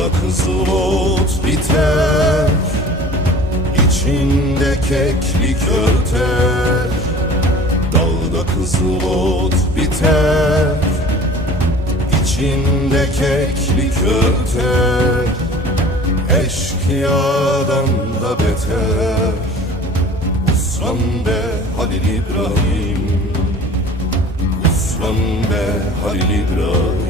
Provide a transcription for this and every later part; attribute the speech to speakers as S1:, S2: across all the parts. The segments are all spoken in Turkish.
S1: Dağda kızıl ot biter İçinde keklik örter. Dağda kızıl ot biter İçinde keklik örter. Eşkıyadan da beter. Uslan be Halil İbrahim. Uslan be Halil İbrahim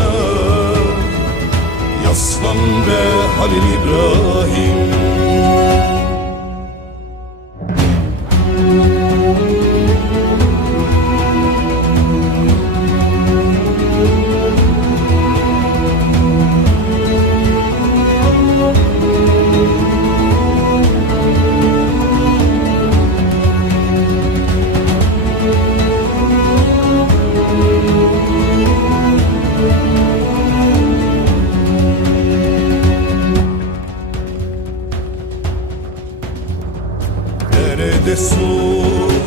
S1: Be Halil İbrahim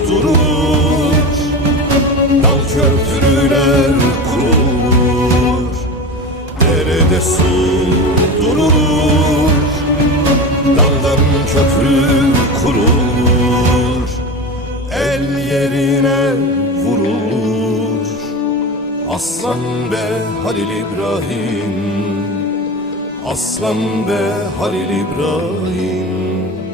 S1: durur Dal köprüler kurulur. Derede su durur Daldan köprü kurulur. El yerine vurulur. Aslan be Halil İbrahim. Aslan be Halil İbrahim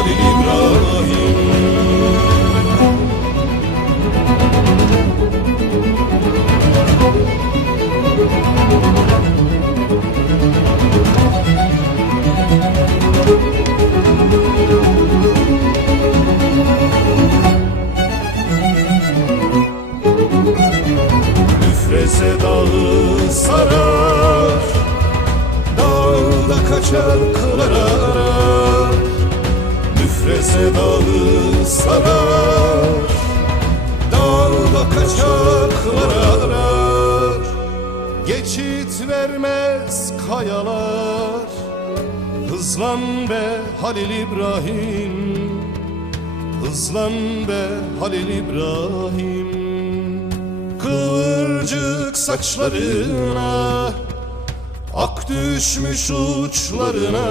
S1: Halil İbrahim. Müfreze dağı sarar Dağda kaçar kılar arar Müfreze dağı sarar Dağda kaçar kılar arar. Geçit vermez kayalar. Hızlan be Halil İbrahim Hızlan be Halil İbrahim. Kıvırcık saçlarına Ak düşmüş uçlarına